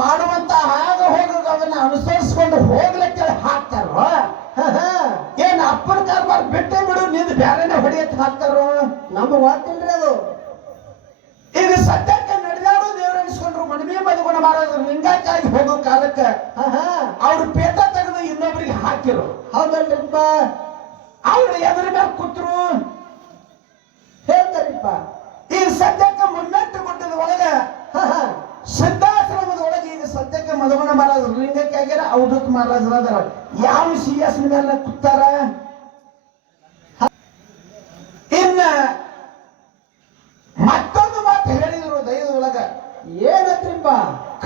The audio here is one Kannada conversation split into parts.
ಮಾಡುವಂತ ಆಗ ಹೋಗ ಅವನ್ನ ಅನುಸರಿಸ್ಕೊಂಡು ಹೋಗ್ಲಿಕ್ಕೆ ಹಾಕ್ತಾರೋ? ಏನ್ ಅಪ್ಪನ ಕಾರ್ಬಾರ್ ಬಿಟ್ಟೆ ಬಿಡು ನಿಂದ ಬ್ಯಾರೆನೆ ಹೊಡೆಯತ್ ಹಾಕ್ತಾರೋ? ನಮ್ಗೆ ಗೊತ್ತಿಲ್ರಿ ಅದು. ಈಗ ಸದ್ಯಕ್ಕೆ ನಡೆದಾಡೋ ದೇವ್ರ ಅನಿಸ್ಕೊಂಡ್ರು ಮನವಿ ಮದುಗುಣ ಮಾಡೋದು ಲಿಂಗಾಚಾಗಿ ಹೋಗೋ ಕಾಲಕ್ಕೆ ಅವ್ರ ಪೇಟ ತೆಗೆದು ಇನ್ನೊಬ್ರಿಗೆ ಹಾಕಿರು. ಹೌದಲ್ರಿಪ್ಪ ಅವ್ರು ಎದುರು ಮೇಲೆ ಕೂತ್ರು. ಹೇಳ್ತಾರಿಪ್ಪ. ಈ ಸದ್ಯಕ್ಕೆ ಮುನ್ನೆಟ್ಟು ಕೊಟ್ಟದ ಒಳಗ ಹಾ ಹಾ ಸಿದ್ಧಾಶ್ರಮದ ಒಳಗೆ ಈಗ ಸದ್ಯಕ್ಕೆ ಮಧುಮನ ಮಹಾರಾಜ್ ಲಿಂಗಕ್ಕೆ ಆಗ್ಯಾರ ಅವಧೂತ್ ಮಹಾರಾಜರು ಅದಾರ. ಯಾವ ಸಿ ಎಸ್ ಮೇಲೆ ಕೂತಾರ? ಇನ್ನ ಮತ್ತೊಂದು ಮಾತು ಹೇಳಿದ್ರು ದೈವದ ಒಳಗ. ಏನತ್ರಿಪ್ಪ?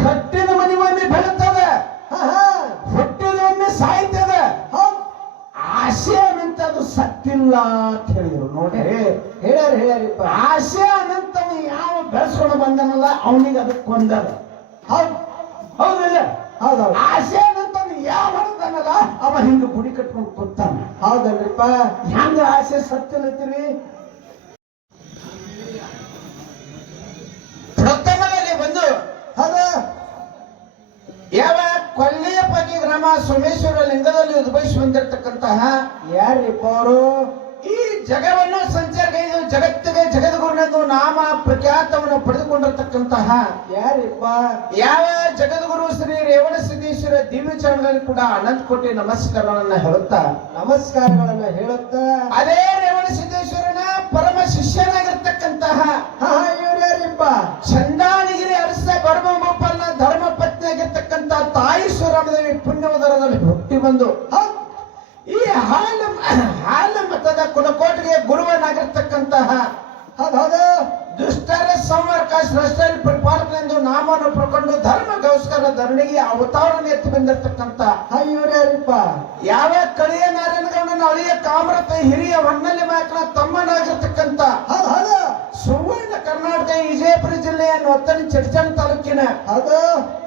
ಕಟ್ಟಿದ ಮನಿ ಒಮ್ಮೆ ಹಾ ಹುಟ್ಟಿದ ಒಮ್ಮೆ ಸಾಯ್ತದ. ಅನಂತ ಅದು ಸತ್ತಿಲ್ಲ ಅಂತ ಹೇಳಿದ್ರು. ನೋಡಿ ಹೇಳ್ಯಾರ ಹೇಳ್ಯಾರಿಪ್ಪ. ಆಸೆ ಅನಂತ ಯಾವ ಬೆಳೆಸ್ಕೊಂಡು ಬಂದನಲ್ಲ ಅವನಿಗೆ ಅದಕ್ಕೆ ಕೊಂದದ. ಹೌದ್ ಹೌದಿಲ್ಲ ಹೌದೌದು. ಆಸೆ ಅನಂತವ ಯಾವ ಹೊಡೆದನಲ್ಲ ಅವ ಹಿಂಗ ಗುಡಿ ಕಟ್ಕೊಂಡು ಕೂತಾನ. ಹೌದಲ್ರಿಪ್ಪ. ಹೆಂಗ ಆಸೆ ಸತ್ತಿಲ್ಲತ್ತೀರಿ ಪ್ರಥಮದಲ್ಲಿ ಬಂದು ಹೌದು. ಯಾವ ಕೊಲ್ಲಿಯ ಪಗಿ ಗ್ರಾಮ ಸೋಮೇಶ್ವರ ಲಿಂಗದಲ್ಲಿ ಉದ್ಭವಿಸಿ ಬಂದಿರತಕ್ಕಂತಹ ಯಾರಿಪ್ಪ ಅವರು? ಜಗವನ್ನು ಸಂಚಾರಗೈದು ಜಗತ್ತಿಗೆ ಜಗದ್ಗುರುನೆಂದು ನಾಮ ಪ್ರಖ್ಯಾತವನ್ನು ಪಡೆದುಕೊಂಡಿರತಕ್ಕಂತಹ ಯಾರಿಪ್ಪ? ಯಾವ ಜಗದ್ಗುರು ಶ್ರೀ ರೇವಣ ಸಿದ್ದೇಶ್ವರ ದಿವ್ಯ ಚರಣದಲ್ಲಿ ಕೂಡ ಅನಂತ ಕೋಟಿ ನಮಸ್ಕಾರಗಳನ್ನ ಹೇಳುತ್ತಾ? ನಮಸ್ಕಾರಗಳನ್ನ ಹೇಳುತ್ತಾ? ಅದೇ ರೇವಣ ಸಿದ್ದೇಶ್ವರನ ಪರಮ ಶಿಷ್ಯನಾಗಿರ್ತಕ್ಕಂತಹ ಇವ್ರು ಯಾರಿಪ್ಪ? ಚಂದಾನಗಿರಿ ಅರಸ ಬರ್ಮ ಗೋಪಾಲನ ಧರ್ಮ ಪತ್ನಿಯಾಗಿರ್ತಕ್ಕಂಥ ತಾಯಿ ಸುರಮದೇವಿ ಪುಣ್ಯವದರದಲ್ಲಿ ಹುಟ್ಟಿ ಬಂದು ಈ ಹಾಲ ಧರ್ಮಗೋಸ್ಕರ ಅವತಾರ ಎತ್ತಿ ಬಂದಿರತಕ್ಕಂತ ಹಾ ಇವ್ರು ಯಾರಿಪ್ಪ ಯಾವ ಕಳಿಯ ನಾರಾಯಣಗೌಡನ ಅಳಿಯ ಕಾಮರತ ಹಿರಿಯ ಹೊನ್ನಳ್ಳಿ ಮಾತ್ರ ತಮ್ಮನಾಗಿರ್ತಕ್ಕಂತ ಸುವರ್ಣ ಕರ್ನಾಟಕ ವಿಜಯಪುರ ಜಿಲ್ಲೆಯ ನೊತ್ತನ ಚರ್ಚನ್ ತಾಲೂಕಿನ ಅದು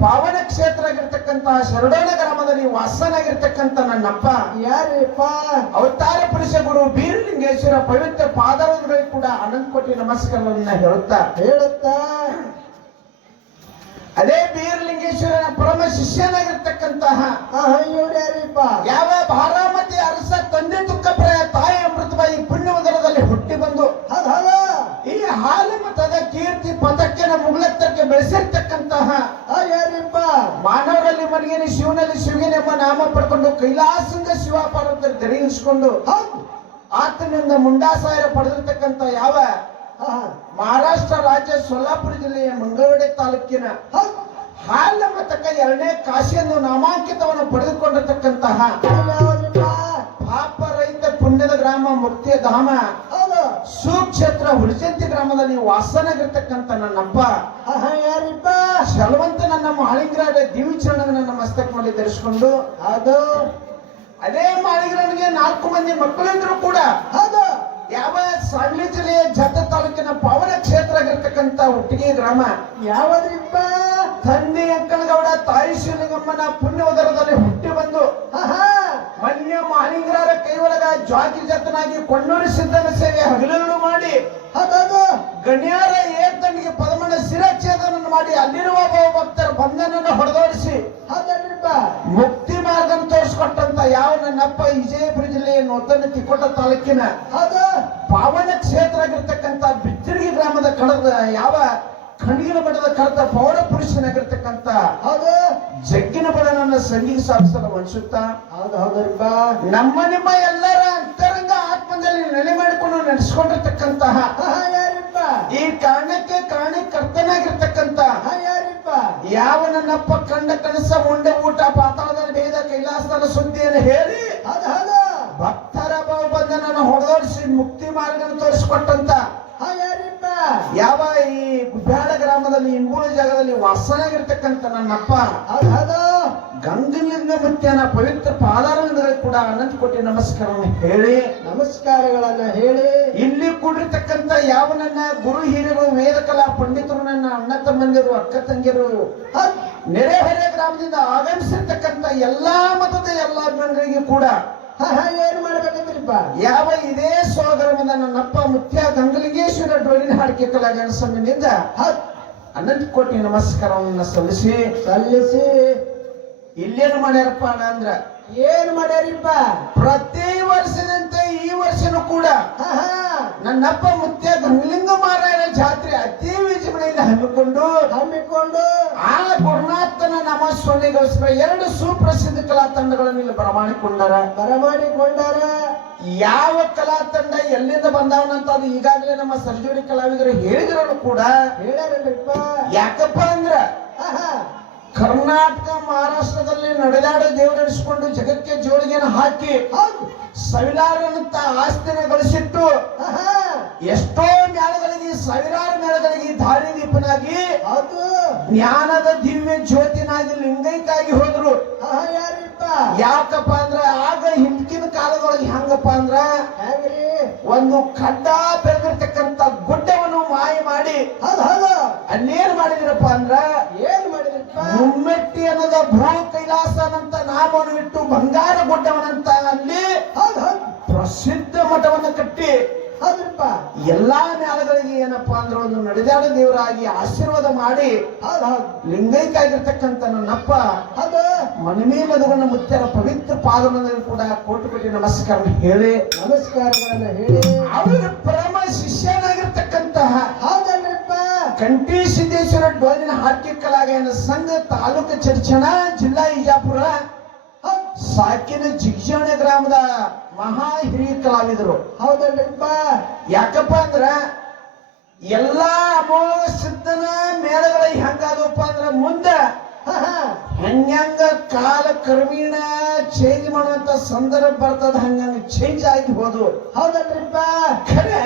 ಪಾವನ ಕ್ಷೇತ್ರ ಆಗಿರ್ತಕ್ಕಂತ ಶರಡೋಣ ಗ್ರಾಮದಲ್ಲಿ ವಾಸನಾಗಿರ್ತಕ್ಕಂತ ನನ್ನಪ್ಪ. ಯಾರಿಪ್ಪ? ಅವತಾರ ಪುರುಷ ಗುರು ಬೀರಲಿಂಗೇಶ್ವರ ಪವಿತ್ರ ಪಾದಗಳಿಗೆ ಕೂಡ ಅನಂತ ಕೋಟಿ ನಮಸ್ಕಾರವನ್ನ ಹೇಳುತ್ತಾ. ಹೇಳುತ್ತಾ? ಅದೇ ಬೀರಲಿಂಗೇಶ್ವರನ ಪರಮ ಶಿಷ್ಯನಾಗಿರ್ತಕ್ಕಂತಹ ಯಾವ ಬಾರಾಮತಿ ಅರಸ ತಂದೆ ತುಕ್ಕಪ್ರಾಯ ತಾಯಿ ಅಮೃತವಾಗಿ ಪುಣ್ಯವದರದಲ್ಲಿ ಹುಟ್ಟಿ ಬಂದು ಈ ಹಾಲು ಮತದ ಕೀರ್ತಿ ಪದಕ್ಕಿನ ಮುಗುಳೆತ್ತರಕ್ಕೆ ಬೆಳೆಸಿರ್ತಕ್ಕಂತಹ ಮಾನವರಲ್ಲಿ ಮನಿಗೆ ಶಿವನಲ್ಲಿ ಶಿವಗಿನ ಎಂಬ ನಾಮ ಪಡ್ಕೊಂಡು ಕೈಲಾಸಂಗ ಶಿವ ಪಾರ್ವತಿ ಧರಿಸಿಕೊಂಡು ಹೌದ್. ಆತನಿಂದ ಮುಂಡಾಸಾಯರ ಪಡೆದಿರ್ತಕ್ಕಂಥ ಯಾವ ಮಹಾರಾಷ್ಟ್ರ ರಾಜ್ಯ ಸೊಲ್ಲಾಪುರ ಜಿಲ್ಲೆಯ ಮಂಗಳವಾಡಿ ತಾಲೂಕಿನ ಹಾಲ ಮತಕ ಎರಡನೇ ಕಾಶಿಯನ್ನು ನಾಮಾಂಕಿತವನ್ನು ಪಡೆದುಕೊಂಡಿರ್ತಕ್ಕಂತಹ ಪಾಪ ರೈತ ಪುಣ್ಯದ ಗ್ರಾಮ ಮುಕ್ತಿಯ ಧಾಮ. ಸುಕ್ಷೇತ್ರ ಹುಳಿಜಂತಿ ಗ್ರಾಮದಲ್ಲಿ ವಾಸನಾಗಿರ್ತಕ್ಕಂಥ ನನ್ನಪ್ಪ. ಶಲವಂತ ನನ್ನ ಮಾಳಿಗ್ರಾಡ ದಿವಿಚರಣ ನನ್ನ ಮೇಲೆ ಧರಿಸಿಕೊಂಡು, ಅದು ಅದೇ ಮಾಳಿಗ್ರನಿಗೆ ನಾಲ್ಕು ಮಂದಿ ಮಕ್ಕಳಿದ್ರು ಕೂಡ. ಹೌದು ಒಟ್ಟಿಗೆ ಗ್ರಾಮ. ಯಾವದ್ರಿಪ್ಪ? ತಂದೆ ಅಂಕನಗೌಡ ತಾಯಿ ಶಿವಲಿಂಗಮ್ಮನ ಪುಣ್ಯೋದರದಲ್ಲಿ ಹುಟ್ಟಿ ಬಂದು ಹಾ ಕೈವಲದ ಜಾತಿ ಜತನಾಗಿ ಕೊಣ್ಣೂರು ಸಿದ್ಧನ ಸೇವೆ ಹಗಲು ಮಾಡಿ, ಹಾಗಾಗ ಗಣ್ಯಾರ ಏತನಿಗೆ ಪದಮನ ಶಿರಚ್ಛೇದನ ಮಾಡಿ ಅಲ್ಲಿರುವ ಭಕ್ತರ ಬಂಧನನ್ನು ಹೊಡೆದೋಡಿಸಿ ಮುಕ್ತಿ ಮಾರ್ಗ ತೋರಿಸ್ಕೊಟ್ಟಂತ ಯಾವ ನನ್ನಪ್ಪ ವಿಜಯಪುರ ಜಿಲ್ಲೆಯ ನೂತನ ತಿಕೋಟ ತಾಲೂಕಿನ ಪಾವನ ಕ್ಷೇತ್ರ ಆಗಿರ್ತಕ್ಕಂಥ ಬಿಚ್ಚರ್ಗಿ ಗ್ರಾಮದ ಕಡದ ಯಾವ ಖಂಡಿಗಿನ ಮಠದ ಕರ್ತ ಪೌರ ಪುರುಷನಾಗಿರ್ತಕ್ಕಂತ ಹೌದು ಜಗ್ಗಿನ ಬಡನನ್ನ ಸಂಗೀತ ಸಾಧಿಸಲು ಮನಸುತ್ತ? ಹೌದು ಹೌದಪ್ಪ ನಮ್ಮ ನಿಮ್ಮ ಎಲ್ಲರ ಅಂತರಂಗ ಆತ್ಮದಲ್ಲಿ ನೆಲೆ ಮಾಡಿಕೊಂಡು ನಡೆಸಿಕೊಂಡಿರ್ತಕ್ಕಂತಹ ಯಾರಿಪ್ಪ? ಈ ಕಾರಣಕ್ಕೆ ಕಾಣಿ ಕರ್ತನಾಗಿರ್ತಕ್ಕಂತ ಯಾರಿಪ್ಪ? ಯಾವ ನನ್ನಪ್ಪ ಕಂಡ ಕನಸ ಉಂಡೆ ಊಟ ಪಾತಾಳದ ಭೇದ ಕೈಲಾಸದ ಸುದ್ದಿಯನ್ನು ಹೇಳಿ ಹೌದು ಹೌದು. ಭಕ್ತರ ಬಂಧನನ್ನು ಹೊಡೆದೋಡಿಸಿ ಮುಕ್ತಿ ಮಾರ್ಗ ತೋರಿಸಿಕೊಟ್ಟಂತ ಯಾವ ಈ ಗುಬ್ಬ್ಯಾಳ ಗ್ರಾಮದಲ್ಲಿ ಇಂಗೂಳ ಜಾಗದಲ್ಲಿ ವಾಸನಾಗಿರ್ತಕ್ಕಂಥ ನನ್ನಪ್ಪ ಗಂಗಲಿಂಗ ಮುತ್ಯನ ಪವಿತ್ರ ಪಾದಾರವಿಂದಗಳಿಗೆ ಕೂಡ ಅನಂತ ಕೋಟಿ ನಮಸ್ಕಾರವನ್ನು ಹೇಳಿ. ನಮಸ್ಕಾರಗಳನ್ನ ಹೇಳಿ. ಇಲ್ಲಿ ಕೂಡಿರ್ತಕ್ಕಂಥ ಯಾವ ನನ್ನ ಗುರು ಹಿರಿಯರು ವೇದಕಲಾ ಪಂಡಿತರು ನನ್ನ ಅಣ್ಣ ತಮ್ಮಂದಿರು ಅಕ್ಕ ತಂಗಿಯರು ಹೌದ್. ನೆರೆಹೊರೆ ಗ್ರಾಮದಿಂದ ಆಗಮಿಸಿರ್ತಕ್ಕಂಥ ಎಲ್ಲಾ ಮತದ ಎಲ್ಲಾ ಜನರಿಗೆ ಕೂಡ ಏನ್ ಮಾಡ್ಬೇಕಂದ್ರಿಪ್ಪ? ಯಾವ ಇದೇ ಸ್ವಗ್ರಾಮದ ನನ್ನಪ್ಪ ಮುತ್ಯ ಗಂಗಲಿಂಗೇಶ್ವರ ಡೊಳ್ಳಿನ ಹಾಡಿಕೆ ಕಲಾಗಣ ಸಂಘದಿಂದ ಅನಂತ ಕೋಟಿ ನಮಸ್ಕಾರವನ್ನ ಸಲ್ಲಿಸಿ. ಸಲ್ಲಿಸಿ. ಇಲ್ಲೇನು ಮಾಡ್ಯಾರಪ್ಪ ಅಣ್ಣ ಅಂದ್ರ? ಏನ್ ಮಾಡ್ಯಾರಿಪ್ಪ? ಪ್ರತಿ ವರ್ಷದಂತೆ ಈ ವರ್ಷನೂ ಕೂಡ ನನ್ನಪ್ಪ ಮುತ್ಯ ಗಂಗಲಿಂಗ ಮಾರಾಯಣ ಜಾತ್ರೆ ಅತಿ ವಿಜೃಂಭಣೆಯಿಂದ ಹಮ್ಮಿಕೊಂಡು ಹಮ್ಮಿಕೊಂಡು ಆ ನಮಸ್ವಾಮಿಗೋಸ್ಕರ ಎರಡು ಸುಪ್ರಸಿದ್ಧ ಕಲಾ ತಂಡಗಳನ್ನು ಇಲ್ಲಿ ಬರಮಾಡಿಕೊಂಡಾರ. ಬರಮಾಡಿಕೊಂಡಾರ. ಯಾವ ಕಲಾ ತಂಡ ಎಲ್ಲಿಂದ ಬಂದವನಂತ ಅದು ಈಗಾಗಲೇ ನಮ್ಮ ಸರ್ಜೋಡಿ ಕಲಾವಿದರು ಹೇಳಿದ್ರು ಕೂಡ. ಹೇಳ ಯಾಕಪ್ಪ ಅಂದ್ರ? ಕರ್ನಾಟಕ ಮಹಾರಾಷ್ಟ್ರದಲ್ಲಿ ನಡೆದಾಡ ದೇವರೆಡಿಸಿಕೊಂಡು ಜಗಕ್ಕೆ ಜೋಳಿಗೆನ ಹಾಕಿ ಸಾವಿರಾರಂತ ಆಸ್ತಿನ ಗಳಿಸಿಟ್ಟು ಎಷ್ಟೋ ಮೇಳಗಳಿಗೆ ಸಾವಿರಾರು ಮೇಳಗಳಿಗೆ ದಾರಿ ದೀಪನಾಗಿ ಅದು ಜ್ಞಾನದ ದಿವ್ಯ ಜ್ಯೋತಿನಾಗಿ ಲಿಂಗೈಕಾಗಿ ಹೋದ್ರು. ಯಾಕಪ್ಪ ಅಂದ್ರ ಆಗ ಹಿಂದಿನ ಕಾಲದೊಳಗೆ ಹೆಂಗಪ್ಪ ಅಂದ್ರ ಒಂದು ಖಡ್ಡ ಬೆಳೆದಿರ್ತಕ್ಕಂತ ಗುಡ್ಡವನ್ನು ಮಾಯ ಮಾಡಿ ಹೌದು ಹೌದು. ಅಲ್ಲೇನ್ ಮಾಡಿದಿರಪ್ಪ ಅಂದ್ರ ಏನ್ ಮಾಡಿದ್ರಪ್ಪ? ಮುಮ್ಮೆಟ್ಟಿ ಅನ್ನೋದ ಭೂ ಕೈಲಾಸನಂತ ನಾಮವನ್ನು ಇಟ್ಟು ಬಂಗಾರ ಗುಡ್ಡವನಂತ ಅಲ್ಲಿ ಪ್ರಸಿದ್ಧ ಮಠವನ್ನು ಕಟ್ಟಿ ಹೌದ್ರಿಪ್ಪ. ಎಲ್ಲಾ ಮ್ಯಾಲಗಳಿಗೆ ಏನಪ್ಪ ಅಂದ್ರೆ ಒಂದು ನಡೆದಾಡ ದೇವರಾಗಿ ಆಶೀರ್ವಾದ ಮಾಡಿ ಹೌದು ಲಿಂಗೈಕಾಗಿರ್ತಕ್ಕಂಥ ನನ್ನಪ್ಪ ಹೌದು. ಮನಮೇ ಮಧುವನ್ನ ಮುತ್ಯರ ಪವಿತ್ರ ಪಾದದಲ್ಲಿ ಕೂಡ ಕೋಟಿ ಕೋಟಿ ನಮಸ್ಕಾರ ಹೇಳಿ. ನಮಸ್ಕಾರಗಳನ್ನ ಹೇಳಿ. ಅವರ ಕಂಠಿ ಸಿದ್ದೇಶ್ವರ ಡೋಲಿನ ಹಾಕಿ ಕಲಾಗಾಯನ ಸಂಘ ತಾಲೂಕು ಚರ್ಚಣ ಜಿಲ್ಲಾ ಇಜಾಪುರ ಸಾಕಿನ ಜಿಗ್ಜಾಣೆ ಗ್ರಾಮದ ಮಹಾ ಹಿರಿಯ ಕಲಾವಿದರು. ಹೌದಲ್ರಿಪ್ಪ ಯಾಕಪ್ಪ ಅಂದ್ರ ಎಲ್ಲಾ ಅಮೋಘ ಸಿದ್ಧನ ಮೇಳಗಳ ಹೆಂಗಾದವಪ್ಪ ಅಂದ್ರ ಮುಂದ, ಹಾ ಹಾ ಹೆಂಗ ಕಾಲ ಕ್ರಮೇಣ ಚೇಂಜ್ ಮಾಡುವಂತ ಸಂದರ್ಭ ಬರ್ತದ ಹಂಗಂಗ ಚೇಂಜ್ ಆಗಿ ಹೋದು. ಹೌದಲ್ರಿಪ್ಪ ಖರೆ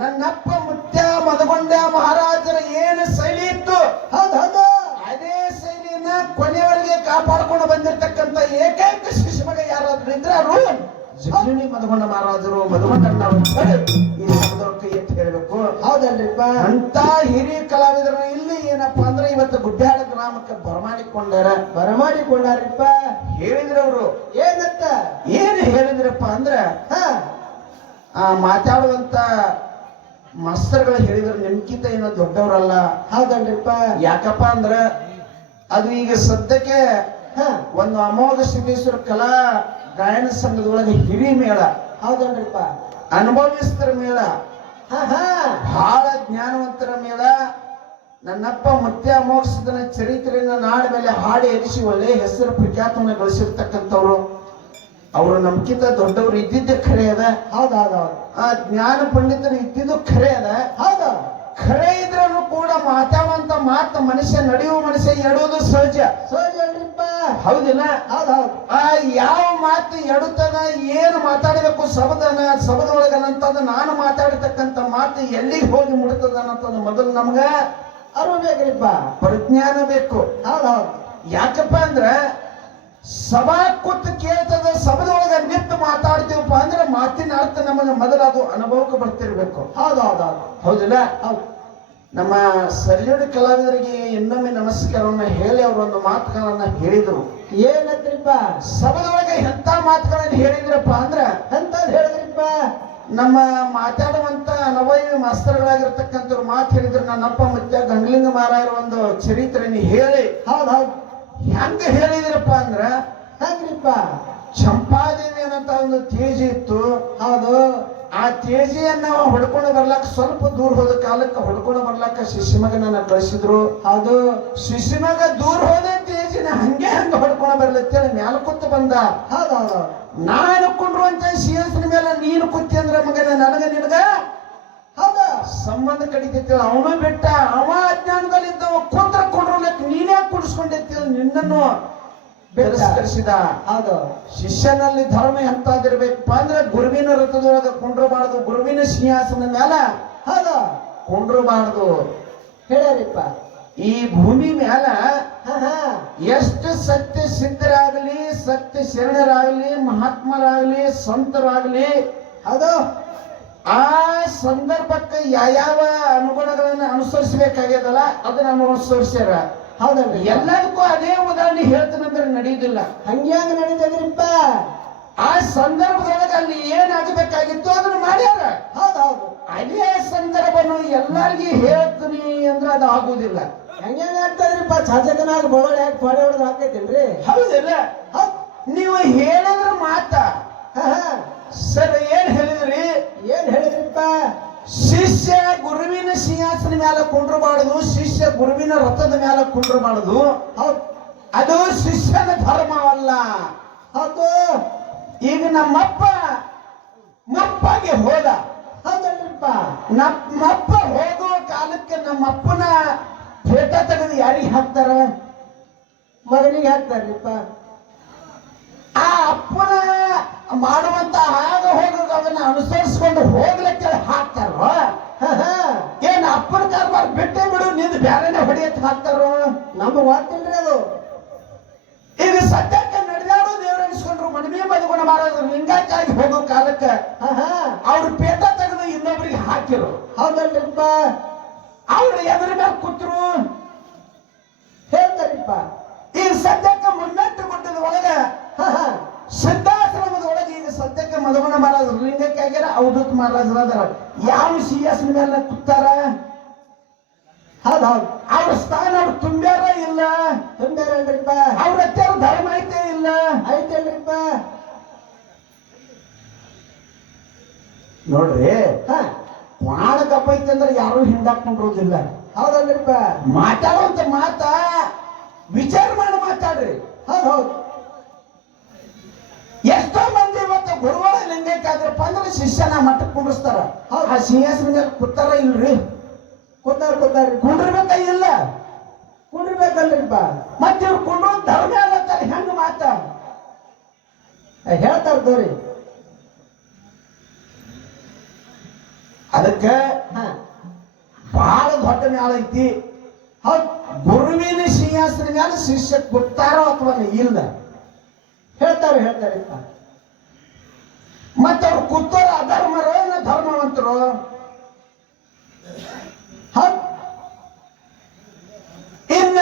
ನನ್ನಪ್ಪ ಮುತ್ಯ ಮದಗೊಂಡ ಮಹಾರಾಜರ ಏನು ಶೈಲಿ ಇತ್ತು? ಹೌದು ಹೌದು. ಅದೇ ಶೈಲಿಯನ್ನ ಕೊನೆಯವರೆಗೆ ಕಾಪಾಡ್ಕೊಂಡು ಬಂದಿರತಕ್ಕಂತ ಏಕೈಕ ಶಿಶು ಮಗ ಯಾರಾದ್ರೂ ಇದ್ರೆ ಅವರು? ಜಿಗ್ಗಿಣಿ ಮದಗೊಂಡ ಮಹಾರಾಜರು ಹೇಳಿ ಈ ಸಮುದ್ರಕ್ಕೆ ಎತ್ತಿ ಹೇಳ್ಬೇಕು. ಹೌದಲ್ರಿಪ್ಪ. ಅಂತ ಹಿರಿಯ ಕಲಾವಿದರು ಇಲ್ಲಿ ಏನಪ್ಪಾ ಅಂದ್ರೆ ಇವತ್ತು ಗುಡ್ಡಾಡ ಗ್ರಾಮಕ್ಕೆ ಬರಮಾಡಿಕೊಂಡಾರ? ಬರಮಾಡಿಕೊಂಡಾರಿಪ್ಪ. ಹೇಳಿದ್ರು ಅವರು ಏನತ್ತ? ಏನು ಹೇಳಿದ್ರಪ್ಪ ಅಂದ್ರ ಹಾ. ಆ ಮಾತಾಡುವಂತ ಮಾಸ್ತರ್ಗಳು ಹೇಳಿದ್ರು ನಿಮ್ಕಿಂತ ಏನೋ ದೊಡ್ಡವರಲ್ಲ. ಹೌದನ್ರಿಪ್ಪ ಯಾಕಪ್ಪ ಅಂದ್ರ ಅದು ಈಗ ಸದ್ಯಕ್ಕೆ ಹಾ. ಒಂದು ಅಮೋಘ ಸಿದ್ದೇಶ್ವರ ಕಲಾ ಗಾಯನ ಸಂಘದೊಳಗೆ ಹಿರಿ ಮೇಳ. ಹೌದನ್ರಿಪ್ಪ ಅನುಭವಿಸ್ತರ ಮೇಳ. ಬಹಳ ಜ್ಞಾನವಂತರ ಮೇಳ. ನನ್ನಪ್ಪ ಮುತ್ಯ ಅಮೋಘಸಿದನ ಚರಿತ್ರೆಯನ್ನ ನಾಡ ಮೇಲೆ ಹಾಡಿ ಎರಿಸಿ ಒಳ್ಳೆ ಹೆಸರು ಪ್ರಖ್ಯಾತವನ್ನು ಗಳಿಸಿರ್ತಕ್ಕಂಥವ್ರು. ಅವರು ನಮ್ಕಿಂತ ದೊಡ್ಡವರು ಇದ್ದಿದ್ದು ಖರೆ ಅದ? ಹೌದು ಆ ಜ್ಞಾನ ಪಂಡಿತರು ಇದ್ದಿದ್ದು ಖರೆ ಅದ? ಹೌದ. ಖರೆ ಇದ್ರೂ ಕೂಡ ಮಾತಾಡುವಂತ ಮಾತು ಮನುಷ್ಯ ನಡೆಯುವ ಮನುಷ್ಯ ಎಡುವುದು ಸಹಜ. ಸೋಜಲ್ರಿಪ್ಪ ಹೌದಿಲ್ಲ? ಹೌದೌದು. ಹೌದು ಆ ಯಾವ ಮಾತು ಎಡುತ್ತದ ಏನು ಮಾತಾಡಬೇಕು ಸಬದನ ಸಬದೊಳಗನಂತದ ನಾನು ಮಾತಾಡತಕ್ಕಂತ ಮಾತು ಎಲ್ಲಿಗೆ ಹೋಗಿ ಮುಡುತ್ತದ ಅನ್ನೋದು ಮೊದಲು ನಮ್ಗ ಅರು ಬೇಕ್ರಿಪ್ಪ. ಪರಿಜ್ಞಾನ ಬೇಕು. ಹೌದೌದು. ಹೌದು ಯಾಕಪ್ಪ ಅಂದ್ರ ಸಭಾ ಕೂತು ಕೇಳ್ತದ ಸಭದೊಳಗ ನಿಂತು ಮಾತಾಡ್ತೀವಪ್ಪ ಅಂದ್ರೆ ಮಾತಿನ ಅರ್ಥ ನಮಗೆ ಮೊದಲ ಅದು ಅನುಭವಕ್ಕೆ ಬರ್ತಿರ್ಬೇಕು. ಹೌದು ಹೌದು ಹೌದು ಹೌದಿಲ್ಲ? ಹೌದು. ನಮ್ಮ ಸರ್ಜೋಡಿ ಕಲಾವಿದರಿಗೆ ಇನ್ನೊಮ್ಮೆ ನಮಸ್ಕಾರವನ್ನ ಹೇಳಿ ಅವರು ಒಂದು ಮಾತುಗಳನ್ನ ಹೇಳಿದ್ರು. ಏನಂದ್ರಿಪ್ಪ? ಸಭದೊಳಗೆ ಎಂತ ಮಾತುಗಳನ್ನ ಹೇಳಿದ್ರಪ್ಪ ಅಂದ್ರ ಎಂತ ಹೇಳಿದ್ರಿಪ್ಪ? ನಮ್ಮ ಮಾತಾಡುವಂತ ನವೈವಿ ಮಾಸ್ತರ್ಗಳಾಗಿರ್ತಕ್ಕಂಥವ್ರು ಮಾತು ಹೇಳಿದ್ರು. ನನ್ನಪ್ಪ ಮತ್ತೆ ಗಂಗಲಿಂಗ ಮಾರಾಯರ ಒಂದು ಚರಿತ್ರೆನ ಹೇಳಿ. ಹೌದು ಹೌದು ಹೆಂಗ ಹೇಳಿದ್ರಪ್ಪ ಅಂದ್ರ, ಹೆಂಗ್ರಿಪ್ಪ, ಚಂಪಾದೇವಿ ಅನ್ನಂತ ಒಂದು ತೇಜ ಇತ್ತು. ಹೌದು. ಆ ತೇಜಿಯನ್ನ ಹೊಡ್ಕೊಂಡು ಬರ್ಲಾಕ ಸ್ವಲ್ಪ ದೂರ ಹೋದ ಕಾಲಕ್ಕೆ ಹೊಡ್ಕೊಂಡು ಬರ್ಲಾಕ ಶಿಶುಮಗನನ್ನ ಕಳಿಸಿದ್ರು. ಹೌದು. ಶಿಶುಮಗ ದೂರ ಹೋದ ತೇಜಿನ ಹಂಗೆ ಹಂಗ ಹೊಡ್ಕೊಂಡು ಬರ್ಲತ್ತೇಳಿ ಮ್ಯಾಲ ಕೂತ್ ಬಂದ. ಹೌದೌದು ಹೌದು. ನಾನು ಕುಂಡ್ರುವಂತ ಸಿಂಹಾಸನ ಮೇಲೆ ನೀನು ಕೂತಿ ಅಂದ್ರ ಮಗನ, ನನಗ ನಿನಗ ಸಂಬಂಧ ಕಡಿತೈತಿ ಅವನು ಬಿಟ್ಟ ಅವ ಅಜ್ಞಾನದಲ್ಲಿ ಇದ್ದವ ಕುಂತ್ರ ಲೆಕ್ಕ ನೀನೇ ಕುಡಿಸ್ಕೊಂಡಿರ್ತಿಲ್ಲ ನಿನ್ನನ್ನು ಬೆರಸ್ಕರಿಸಿದ. ಹೌದು. ಶಿಷ್ಯನಲ್ಲಿ ಧರ್ಮ ಎಂತಾದಿರ್ಬೇಕಪ್ಪ ಅಂದ್ರೆ ಗುರುವಿನ ರಥದೊಳಗ ಕುಂಡ್ರಬಾರ್ದು ಗುರುವಿನ ಸಿಂಹಾಸನ ಮೇಲೆ ಹೌದು. ಕುಂಡ್ರಬಾರ್ದು. ಹೇಳ್ಯಾರಿಪ್ಪ. ಈ ಭೂಮಿ ಹಾ. ಎಷ್ಟು ಸತ್ಯ ಸಿದ್ಧರಾಗಲಿ ಸತ್ಯ ಶರಣರಾಗಲಿ ಮಹಾತ್ಮರಾಗಲಿ ಸಂತರಾಗಲಿ ಹೌದು. ಆ ಸಂದರ್ಭಕ್ಕೆ ಯಾವ್ಯಾವ ಅನುಗುಣಗಳನ್ನ ಅನುಸರಿಸಬೇಕಾಗ್ಯದಲ್ಲ ಅದನ್ನ ಅನುಸರಿಸ್ಯಾರ. ಹೌದಲ್ರಿ. ಎಲ್ಲದಕ್ಕೂ ಅದೇ ಉದಾಹರಣೆ ಹೇಳ್ತಾನಂದ್ರೆ ನಡೆಯುದಿಲ್ಲ ಹಂಗ್ಯಾಂಗ ನಡೀತದ್ರಿಪ್ಪ? ಆ ಸಂದರ್ಭದೊಳಗೆ ಅಲ್ಲಿ ಏನಾಗಬೇಕಾಗಿತ್ತು ಅದನ್ನ ಮಾಡ್ಯಾರ. ಹೌದು ಹೌದು. ಅದೇ ಸಂದರ್ಭನು ಎಲ್ಲರಿಗೂ ಹೇಳ್ತೀನಿ ಅಂದ್ರೆ ಅದು ಆಗುದಿಲ್ಲ. ಹಂಗ್ಯಾಂಗ ಆಗ್ತದ್ರಿಪ್ಪ? ಶಾಸಕನಾಗ ಬಗಳ ಯಾಕೆ ಪಡೆ ಹೊಡೆದು ಹಾಕೈತಿಲ್ರಿ ಹೌದಿಲ್ಲ. ಹೌದ್. ನೀವು ಹೇಳಿದ್ರ ಮಾತ. ಸರ್ ಏನ್ ಹೇಳಿದ್ರಿ? ಏನ್ ಹೇಳಿದ್ರಿಪ್ಪ ಶಿಷ್ಯ ಗುರುವಿನ ಸಿಂಹಾಸನ ಮ್ಯಾಲ ಕುಂಡ್ರಬಾರದು ಶಿಷ್ಯ ಗುರುವಿನ ರಥದ ಮ್ಯಾಲ ಕುಂಡ್ರಬಾರದು ಹೌದು. ಅದು ಶಿಷ್ಯನ ಧರ್ಮವಲ್ಲ ಹೌದು. ಈಗ ನಮ್ಮಪ್ಪ ಮಪ್ಪಗೆ ಹೋದ. ಹೌದಲ್ಲಪ್ಪ ನಮ್ಮಪ್ಪ ಹೋಗೋ ಕಾಲಕ್ಕೆ ನಮ್ಮಪ್ಪನ ಫೇಟ ತೆಗೆದು ಯಾರಿಗೆ ಹಾಕ್ತಾರ? ಮಗನಿಗೆ ಹಾಕ್ತಾರ್ರಿಪ್ಪ. ಆ ಅಪ್ಪನ ಮಾಡುವಂತ ಆಗ ಹೋಗಿ ಅವನ್ನ ಅನುಸರಿಸ್ಕೊಂಡು ಹೋಗ್ಲಿಕ್ಕೆ ಹಾಕ್ತಾರ? ಏನ್ ಅಪ್ಪನ ಕಾರ್ಬಾರ್ ಬಿಟ್ಟೆ ಬಿಡು ನಿಂದ ಬ್ಯಾರೆನೆ ಹೊಡಿಯತ್ ಹಾಕ್ತಾರೋ? ನಮ್ಗೆ ಗೊತ್ತಿಲ್ರಿ ಅದು. ಈಗ ಸದ್ಯಕ್ಕೆ ನಡೆದಾಡೋ ದೇವ್ರ ಅನಿಸ್ಕೊಂಡ್ರು ಮನವಿ ಮದುಗುಣ ಮಾಡೋದು ಲಿಂಗಾಚಾಗಿ ಹೋಗೋ ಕಾಲಕ್ಕೆ. ಅವ್ರ ಪೇಟ ತೆಗೆದು ಇನ್ನೊಬ್ರಿಗೆ ಹಾಕಿರು. ಹೌದಲ್ರಿಪ್ಪ. ಅವ್ರು ಎದುರ ಮೇಲೆ ಕೂತ್ರು. ಹೇಳ್ತಾರಿಪ್ಪ. ಈಗ ಸದ್ಯಕ್ಕೆ ಮುನ್ನಟ್ಟು ಗುಡ್ಡದ ಒಳಗ ಹಾ ಹಾ ಸಿದ್ಧಾಶ್ರಮದ ಒಳಗೆ ಈಗ ಮಧುಗುಣ ಮಹಾರಾಜ ಲಿಂಗಕ್ಕೆ ಆಗ್ಯಾರ ಅವಧೂತ್ ಮಹಾರಾಜರ ಅದಾರ. ಯಾವ ಸಿಂಹಾಸನ ಮೇಲೆ ಕುತ್ತಾರ ಹೌದ್ ಹೌದ್. ಅವ್ರ ಸ್ಥಾನ ಅವ್ರು ತುಂಬ್ಯಾರ ಇಲ್ಲ? ತುಂಬ್ಯಾರಲ್ರಿಪ್ಪ ಅವ್ರ ಹತ್ತಿರ ಧರ್ಮ ಐತೆ ಇಲ್ಲ? ಐತಲ್ರಿಪ್ಪ ನೋಡ್ರಿ ಕಪ್ಪ ಕಪ್ಪೈತೆ ಅಂದ್ರೆ ಯಾರು ಹಿಂದಾಕೊಂಡಿರೋದಿಲ್ಲ ಹೌದಲ್ರಿಪ್ಪ ಮಾತಾಡುವಂತ ಮಾತ ವಿಚಾರ ಮಾಡಿ ಮಾತಾಡ್ರಿ. ಹೌದ್ ಹೌದು. ಎಷ್ಟೋ ಮಂದಿ ಇವತ್ತು ಗುರುಗಳ ಲಿಂಗಕ್ಕಾದ್ರಪ್ಪ ಅಂದ್ರೆ ಶಿಷ್ಯನ ಮಠಕ್ಕೆ ಕುಂಡಿಸ್ತಾರ. ಆ ಸಿಂಹಾಸನ ಮೇಲೆ ಕೂತಾರ ಇಲ್ರಿ? ಕೂತಾರ ಕೂತಾರ. ಕುಂಡಿರ್ಬೇಕ ಇಲ್ಲ? ಕುಂಡ್ರಿಬೇಕಲ್ರಿಪ್ಪ ಮತ್ತೆ ಇವ್ರು ಕುಂಡ್ರ ಧರ್ಮ ಅಲ್ಲತ್ತಾರ ಹೆಂಗ ಮಾತ? ಹೇಳ್ತಾರ ತೋರಿ. ಅದಕ್ಕೆ ಬಹಳ ದೊಡ್ಡ ಮ್ಯಾಲ ಐತಿ. ಹೌದು ಗುರುವಿನ ಸಿಂಹಾಸನ ಮ್ಯಾಲ ಶಿಷ್ಯ ಕೂತಾರೋ ಅಥವಾ ಇಲ್ಲ? ಹೇಳ್ತಾರ ಹೇಳ್ತಾರಿಪ್ಪ ಮತ್ತೆ ಅವ್ರು ಕೂತೋರು ಅಧರ್ಮರೋ ಏನ ಧರ್ಮವಂತರು? ಇನ್ನ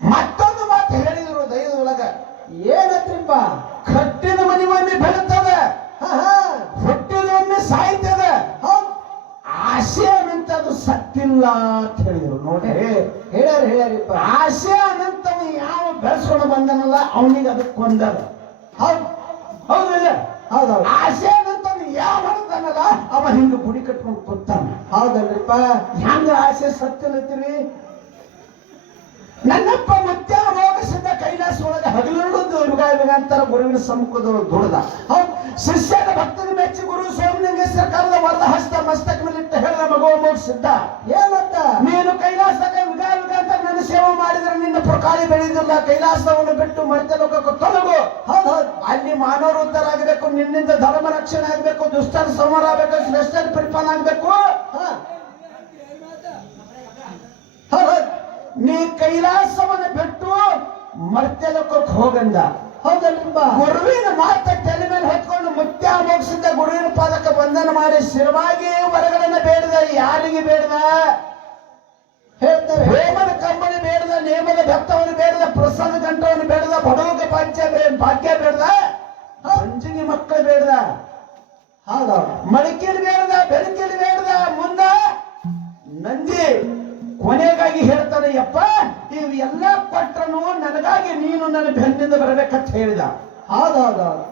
ಮತ್ತೊಂದು ಮಾತು ಹೇಳಿದ್ರು ದೈವದ ಒಳಗ. ಏನತ್ರಿಪ್ಪ? ಕಟ್ಟಿದ ಮನಿ ಒಮ್ಮೆ ಬೆಳತದ ಹುಟ್ಟಿದ ಒಮ್ಮೆ ಸಾಯ್ತದ. ಹೌದ್ ಆಸೆ ಅನ್ನಂತದು ಸತ್ತಿಲ್ಲ ಅಂತ ಹೇಳಿದ್ರು. ನೋಡಿ. ಹೇಳ್ಯಾರ ಹೇಳ್ಯಾರಿಪ್ಪ. ಆಸೆ ಅನಂತನ ಯಾವ ಬೆಳೆಸ್ಕೊಂಡು ಬಂದನಲ್ಲ ಅವನಿಗೆ ಅದಕ್ಕೆ ಕೊಂದದ. ಹೌದು ಹೌದಿಲ್ಲ? ಹೌದ್. ಹೌದ್ ಆಸೆ ಅಂತ ಯಾವ ಮಾಡ್ತಾನಲ್ಲ ಅವ ಹಿಂಗ ಗುಡಿ ಕಟ್ಕೊಂಡು ಕೂತಾನ. ಹೌದಲ್ರಿಪ್ಪ. ಹೆಂಗ ಆಸೆ ಸತ್ತಿಲ್ಲತ್ತೀರಿ ನನ್ನಪ್ಪ ಮುತ್ಯ ಸಿದ್ಧ ಕೈಲಾಸ ಒಳಗೆ ಹಗಲಿರುವುದು ಯುಗ ಯುಗ ಅಂತರ ಗುರುವಿನ ಸಮ್ಮುಖದೊಳಗೆ ದುಡ್ದ. ಹೌದು. ಶಿಷ್ಯನ ಭಕ್ತನ ಮೆಚ್ಚಿ ಗುರು ಸೋಮಲಿಂಗೇಶ್ವರ ಕಾಲದ ವರದ ಹಸ್ತ ಮಸ್ತಕ ಮೇಲಿಟ್ಟು ಹೇಳಿದ ಮಗು ಮೋಗಿಸಿದ್ದ ಏನಂತ? ನೀನು ಕೈಲಾಸದಾಗ ಯುಗ ಅಂತ ನನ್ನ ಸೇವೆ ಮಾಡಿದ್ರೆ ನಿನ್ನ ಪ್ರಕಾರಿ ಬೆಳೆಯುವುದಿಲ್ಲ. ಕೈಲಾಸವನ್ನು ಬಿಟ್ಟು ಮತ್ತೆ ಲೋಕಕ್ಕೆ ತೊಲಗು. ಹೌದ್ ಮಾನವರು ಉದ್ಧಾರ ಆಗಬೇಕು ನಿನ್ನಿಂದ ಧರ್ಮ ರಕ್ಷಣೆ ಆಗಬೇಕು ದುಷ್ಟರ ಸಂಹಾರ ಆಗಬೇಕು ಶ್ರೇಷ್ಠರ ಪರಿಪಾಲನೆ ಆಗಬೇಕು. ನೀ ಕೈಲಾಸವನ್ನು ಬಿಟ್ಟು ಮರ್ತ್ಯ ಲೋಕಕ್ಕೆ ಹೋಗಂದ. ಹೌದಲ್ರಿಪ್ಪ ಗುರುವಿನ ಮಾತ ತಲೆ ಮೇಲೆ ಹೊತ್ಕೊಂಡು ಮುತ್ಯ ಮೋಗಿಸಿದ್ದ ಗುರುವಿನ ಪಾದಕ್ಕೆ ಬಂಧನ ಮಾಡಿ ಶಿರವಾಗಿ ವರಗಳನ್ನ ಬೇಡದ ಯಾರಿಗೆ ಬೇಡದ? ಹೇಳ್ತಾರೆ. ಹೇಮದ ಕಂಬನಿ ಬೇಡದ ನೇಮದ ಭಕ್ತವನ್ನು ಬೇಡದ ಪ್ರಸಾದ ಗಂಟವನ್ನು ಬೇಡದ ಬಡವಕ ಪಾಚ್ಯ ಬೇ- ಭಾಗ್ಯ ಬೇಡದ? ಅಂಜಿಗೆ ಮಕ್ಕಳು ಬೇಡದ? ಹಾಗ. ಮಡಿಕೆಲಿ ಬೇಡದ ಬೆಳಕಿಲಿ ಬೇಡದ? ಮುಂದ ನಂದಿ ಕೊನೆಗಾಗಿ ಹೇಳ್ತಾನೆ, ಯಪ್ಪ ನೀವು ಎಲ್ಲ ಕೊಟ್ಟನು ನನಗಾಗಿ ನೀನು ನನ್ನ ಬೆನ್ನಿಂದ ಬರಬೇಕಂತ ಹೇಳಿದ. ಹೌದೌದ ಹೌದ್ ಹೌದ್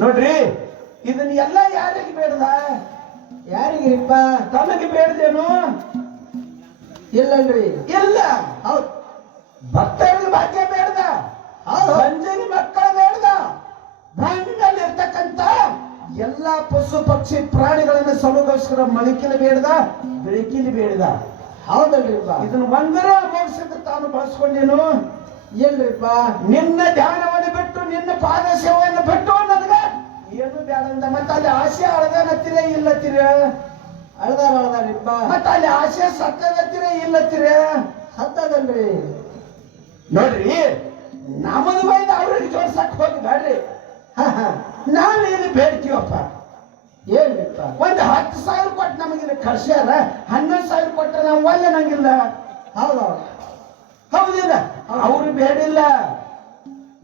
ನೋಡ್ರಿ, ಇದನ್ನ ಎಲ್ಲ ಯಾರಿಗೆ ಬೇಡದ? ಯಾರಿಗ್ರಿಪ್ಪ ತನಗೆ ಬೇಡದೇನು? ಇಲ್ಲಲ್ರಿ ಇಲ್ಲ. ಹೌದು. ಭಕ್ತರಿಗೆ ಭಾಗ್ಯ ಬೇಡದ. ಹೌದು ಅಂಜನಿ ಮಕ್ಕಳ ಬೇಡದ. ಭೂಮಿನಲ್ಲಿ ಇರ್ತಕ್ಕಂತ ಎಲ್ಲಾ ಪಶು, ಪಕ್ಷಿ, ಪ್ರಾಣಿಗಳನ್ನ ಸಲುಗೋಸ್ಕರ ಮಣಿಕಿಲಿ ಬೇಡದ, ಬೆಳಕಿಲಿ ಬೇಡದ? ಹೌದಲ್ರಿಪ್ಪ. ಇದನ್ನ ಒಂದರ ಮೋಕ್ಷಕ್ಕೆ ತಾನು ಬಳಸ್ಕೊಂಡೇನು? ಎಲ್ರಿಪ್ಪ, ನಿನ್ನ ಧ್ಯಾನವನ್ನು ಬಿಟ್ಟು, ನಿನ್ನ ಪಾದ ಸೇವೆಯನ್ನು ಬಿಟ್ಟು ನನಗ ಏನು ಬೇಡ ಅಂತ ಮತ್ತೆ ಅಲ್ಲಿ ಆಸೆ ಅಳದನತ್ತಿರ ಇಲ್ಲತ್ತಿರ? ಅಳದಾರ, ಅಳದಾರಿಪ್ಪ. ಮತ್ತೆ ಅಲ್ಲಿ ಆಸೆ ಸತ್ತದತ್ತಿರ ಇಲ್ಲತ್ತಿರ? ಸತ್ತದಲ್ರಿ ನೋಡ್ರಿ ನಮ್ಮದು ಬೈದ ಅವ್ರಿಗೆ ಜೋಡ್ಸಕ್ ಹೋಗಿ ಬೇಡ್ರಿ ಹಾ ಹಾ ನಾವು ಏನು ಬೇಡ್ತೀವಪ್ಪ ಏನ್ರಿಪ್ಪ ಒಂದು ಹತ್ತು ಸಾವಿರ ಕೊಟ್ಟು ನಮಗಿಲ್ಲ ಕಳ್ಸ್ಯಾರ? ಹನ್ನೊಂದು ಸಾವಿರ ಕೊಟ್ಟರೆ ನಾವು ಒಲ್ಲೆ ನಂಗಿಲ್ಲ ಹೌದು. ಹೌದ್ ಹೌದಿಲ್ಲ? ಅವ್ರು ಬೇಡಿಲ್ಲ.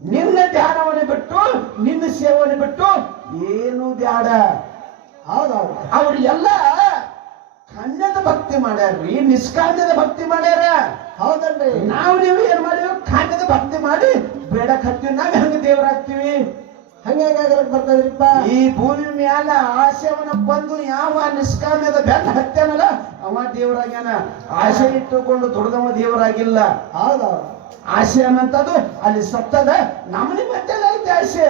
ನಿನ್ನ ಧ್ಯಾನವನ್ನು ಬಿಟ್ಟು ನಿನ್ನ ಸೇವನೆ ಬಿಟ್ಟು ಏನು ಬ್ಯಾಡ ಹೌದೌದು ಅವ್ರು ಎಲ್ಲ ಕನ್ನದ ಭಕ್ತಿ ಮಾಡ್ಯಾರ್ರಿ ನಿಷ್ಕಾಂತದ ಭಕ್ತಿ ಮಾಡ್ಯಾರ. ಹೌದಲ್ರಿ. ನಾವು ನೀವು ಏನ್ ಮಾಡಿವಿ ಕಾನ್ಯದ ಭಕ್ತಿ ಮಾಡಿ ಬೇಡಕ್ ಹತ್ತೀವಿ ನಾವ್ ಹೆಂಗ ದೇವರಾಗ್ತೀವಿ ಹಂಗಾಗಲಕ್ ಬರ್ತದ್ರಿಪ್ಪ ಈ ಭೂಮಿ ಮ್ಯಾಲ ಆಸೆವನ್ನ ಬಂದು ಯಾವ ನಿಷ್ಕಾಮ್ಯದ ಬೆನ್ನ ಹತ್ಯಾನಲ್ಲ ಅವ ದೇವರಾಗ್ಯಾನ. ಆಶೆ ಇಟ್ಟುಕೊಂಡು ದುಡ್ದವ ದೇವರಾಗಿಲ್ಲ. ಹೌದೌದು. ಆಸೆ ಅನ್ನಂತದ್ದು ಅಲ್ಲಿ ಸತ್ತದ ನಮ್ಮನೆ ಮತ್ತೆ ಐತೆ ಆಸೆ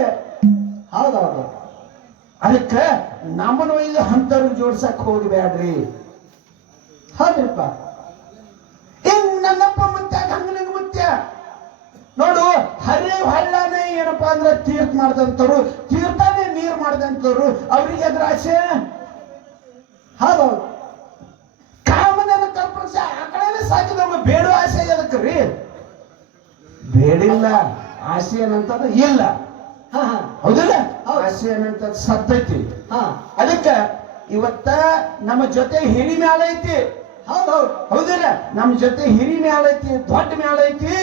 ಹೌದೌದು. ಅದಕ್ಕೆ ನಮ್ಮನ್ನ ಇಲ್ಲಿ ಹಂತರು ಜೋಡ್ಸಕ್ ಹೋಗ್ಬೇಡ್ರಿ ಹೌದ್ರಿಪ್ಪ. ಹಿಂಗ್ ನನ್ನಪ್ಪ ಮುತ್ಯ ಹಂಗ ಮುತ್ಯ ನೋಡು ಹರಿ ಹಳ್ಳನೇ ಏನಪ್ಪಾ ಅಂದ್ರೆ ತೀರ್ಥ ಮಾಡ್ದಂತವ್ರು ತೀರ್ಥನೇ ನೀರ್ ಮಾಡ್ದಂತವ್ರು ಅವ್ರಿಗೆ ಅದ್ರ ಆಸೆ? ಹೌದೌದು. ಕಾಮನನ್ನ ಕಲ್ಪಿಸಿ ಆ ಕಡೆನೇ ಸಾಕಿದವ್ರು ಬೇಡ ಆಸೆ ಎದಕ್ರಿ ಬೇಡಿಲ್ಲ. ಆಸೆ ಏನಂತದ ಇಲ್ಲ. ಹಾ ಹಾ. ಹೌದಿಲ್ಲ? ಹೌದು. ಆಸೆ ಏನಂತ ಸತ್ತೈತಿ. ಹಾ. ಅದಕ್ಕ ಇವತ್ತ ನಮ್ಮ ಜೊತೆ ಹಿರಿ ಮ್ಯಾಲ ಐತಿ ಹೌದೌದು. ಹೌದಿಲ್ಲ? ನಮ್ಮ ಜೊತೆ ಹಿರಿ ಮ್ಯಾಲ ಐತಿ ದೊಡ್ಡ ಮ್ಯಾಲ ಐತಿ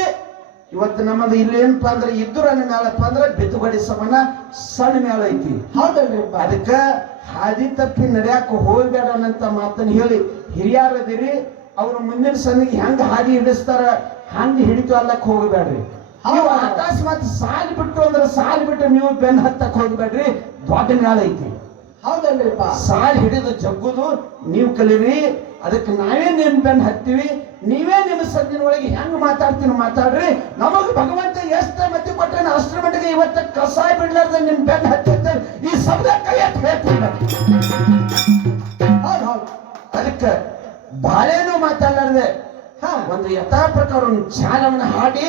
ಇವತ್ತು ನಮ್ಮದು ಇಲ್ಲಿ ಏನಪ್ಪ ಅಂದ್ರೆ ಇದ್ದುರನ್ನ ಮ್ಯಾಲಪ್ಪ ಅಂದ್ರೆ ಬಿತ್ತುಗಡಿ ಸಮಾನ ಸಣ್ಣ ಮ್ಯಾಲ ಐತಿ. ಅದಕ್ಕೆ ಅದಕ್ಕ ಹಾದಿ ತಪ್ಪಿ ನಡ್ಯಾಕ ಹೋಗ್ಬೇಡ ಅನ್ನಂತ ಮಾತನ್ನ ಹೇಳಿ ಹಿರಿಯರದಿರಿ ಅವ್ರ ಮುಂದಿನ ಸನ್ನಿಗೆ ಹೆಂಗ್ ಹಾದಿ ಹಿಡಿಸ್ತಾರ ಹಂಗ್ ಹಿಡಿತು ಅಲ್ಲಕ್ ಹೋಗ್ಬೇಡ್ರಿ. ನೀವು ಅಕಸ್ಮಾತ್ ಸಾಲಿ ಬಿಟ್ಟು ಅಂದ್ರೆ ಸಾಲಿ ಬಿಟ್ಟು ನೀವು ಬೆನ್ ಹತ್ತಕ್ ಹೋಗ್ಬೇಡ್ರಿ ದೊಡ್ಡ ಮ್ಯಾಲ ಐತಿ. ಹೌದಲ್ರಿಪ್ಪ ಸಾಲ್ ಹಿಡಿದು ಜಗ್ಗುದು ನೀವು ಕಲೀರಿ ಅದಕ್ಕೆ ನಾವೇ ನಿಮ್ ಬೆನ್ ಹತ್ತೀವಿ? ನೀವೇ ನಿಮ್ಮ ಸದ್ದಿನ ಒಳಗೆ ಹೆಂಗ್ ಮಾತಾಡ್ತೀನಿ ಮಾತಾಡ್ರಿ. ನಮಗ್ ಭಗವಂತ ಎಷ್ಟ ಮತಿ ಕೊಟ್ಟರೆ ಅಷ್ಟರ ಮಟ್ಟಿಗೆ ಇವತ್ತ ಕಸಾಯ ಬಿಡ್ಲಾರ್ದ ನಿಮ್ ಬೆನ್ನ ಹತ್ತಿರ್ತಾರೆ. ಈ ಶಬ್ದ ಕೈ ಅಂತ ಹೇಳ್ತೀನಿ ಹೌದು ಹೌದು. ಅದಕ್ಕೆ ಬಾಳೆನೂ ಮಾತಾಡ್ಲಾರ್ದೆ ಹಾ ಒಂದು ಯಥಾ ಪ್ರಕಾರ ಒಂದು ಚಾಲವನ್ನು ಹಾಡಿ.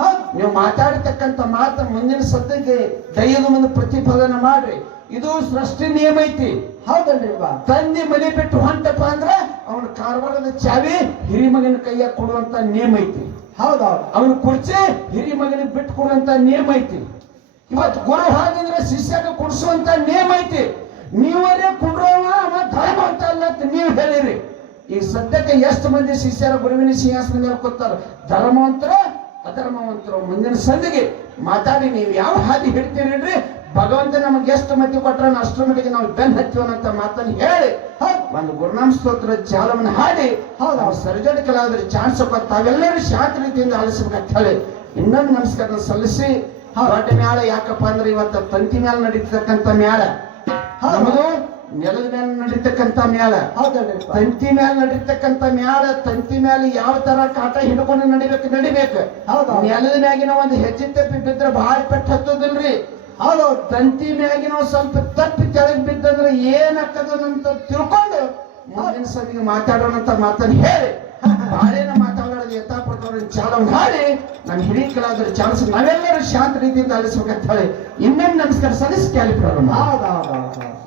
ಹೌದು. ನೀವು ಮಾತಾಡತಕ್ಕಂಥ ಮಾತು ಮುಂದಿನ ಸದ್ಯಕ್ಕೆ ದೈವದ ಮುಂದೆ ಪ್ರತಿಫಲನ ಮಾಡ್ರಿ. ಇದು ಸೃಷ್ಟಿ ನಿಯಮ ಐತಿ. ಹೌದಲ್ರಿಪ್ಪ ತಂದೆ ಮನೆ ಬಿಟ್ಟು ಹೊಂಟಪ್ಪ ಅಂದ್ರೆ ಅವನ ಕಾರವಾರದ ಚಾವಿ ಹಿರಿ ಮಗನ ಕೈಯಾಗ ಕೊಡುವಂತ ನೇಮ್ ಐತಿ. ಹೌದೌದು. ಅವನ ಕುರ್ಚಿ ಹಿರಿ ಬಿಟ್ಟು ಕೊಡುವಂತ ನೇಮ್ ಐತಿ. ಇವತ್ತು ಗುರು ಹಾಗಿದ್ರೆ ಶಿಷ್ಯಾಗ ಕುಡಿಸುವಂತ ನೇಮ್ ಐತಿ. ನೀವರೇ ಕುಡ್ರವ ಅವ ಧರ್ಮ ಅಂತ ಅಲ್ಲ ಅಂತ ನೀವು ಹೇಳಿರಿ. ಈ ಸದ್ಯಕ್ಕೆ ಎಷ್ಟು ಮಂದಿ ಶಿಷ್ಯರ ಗುರುವಿನ ಸಿಂಹಾಸನ ಮೇಲೆ ಕೂತಾರ? ಧರ್ಮವಂತರ ಅಧರ್ಮವಂತರು ಮುಂದಿನ ಸಂದಿಗೆ ಮಾತಾಡಿ ನೀವು ಯಾವ ಹಾದಿ ಹಿಡ್ತೀರಿ ಭಗವಂತ ನಮಗೆ ಎಷ್ಟು ಮತಿ ಕೊಟ್ಟರೆ ಅಷ್ಟರ ಮಟ್ಟಿಗೆ ನಾವು ಬೆನ್ ಹತ್ತಿವನಂತ ಮಾತನ್ನು ಹೇಳಿ ಒಂದು ಗುರುನಾಮ ಸ್ತೋತ್ರ ಚಾಲವನ್ನು ಹಾಡಿ ಹೌದು. ಅವ್ರು ಸರ್ಜರಿ ಕೆಲವಾದ್ರೆ ಚಾನ್ಸ್ ತಾವೆಲ್ಲರೂ ಶಾಂತ ರೀತಿಯಿಂದ ಆಲಿಸ್ಬೇಕಂತ ಹೇಳಿ ಇನ್ನೊಂದು ನಮಸ್ಕಾರ ಸಲ್ಲಿಸಿ ದೊಡ್ಡ ಮ್ಯಾಳ ಯಾಕಪ್ಪ ಅಂದ್ರೆ ಇವತ್ತು ತಂತಿ ಮ್ಯಾಲ ನಡೀತಕ್ಕಂತ ಮ್ಯಾಳ. ನಮ್ಮದು ನೆಲದ ಮೇಲೆ ನಡೀತಕ್ಕಂತ ಮ್ಯಾಲ. ತಂತಿ ಮ್ಯಾಲ ನಡೀತಕ್ಕಂತ ಮ್ಯಾಳ ತಂತಿ ಮ್ಯಾಲ ಯಾವ ತರ ಕಾಟ ಹಿಡ್ಕೊಂಡು ನಡಿಬೇಕು ನಡಿಬೇಕು. ಹೌದು. ನೆಲದ ಮ್ಯಾಗಿನ ಒಂದು ಹೆಜ್ಜೆ ತಪ್ಪಿ ಬಿದ್ರೆ ಬಹಳ ಪೆಟ್ಟು ಹತ್ತೋದಿಲ್ರಿ. ಹೌದೌದು ತಂತಿ ಮ್ಯಾಗಿನ ಸ್ವಲ್ಪ ತಪ್ಪಿ ಕೆಳಗೆ ಬಿದ್ದಂದ್ರೆ ಏನಾಗ್ತದಂತ ತಿಳ್ಕೊಂಡು. ಮುಂದಿನ ಸರಿ ಮಾತಾಡೋಣ ಅಂತ ಮಾತಾಡಿ ಹೇಳಿ. ಬಾಳೇನ ಮಾತಾಡೋದು ಯಥಾ ಪ್ರಕಾರ ಚಾಲನೆ ಮಾಡಿ, ನಾನು ಹಿರಿಯ ಚಾನ್ಸ್ ನಾವೆಲ್ಲರೂ ಶಾಂತ ರೀತಿಯಿಂದ ಅಳಿಸ್ಬೇಕಂತ ಹೇಳಿ. ಇನ್ನೊಂದು ನಮಸ್ಕಾರ ಸಲ್ಲಿಸಿ ಕ್ಯಾಲಿ ಪ್ರಾರಂಭ ಹೌದೌದು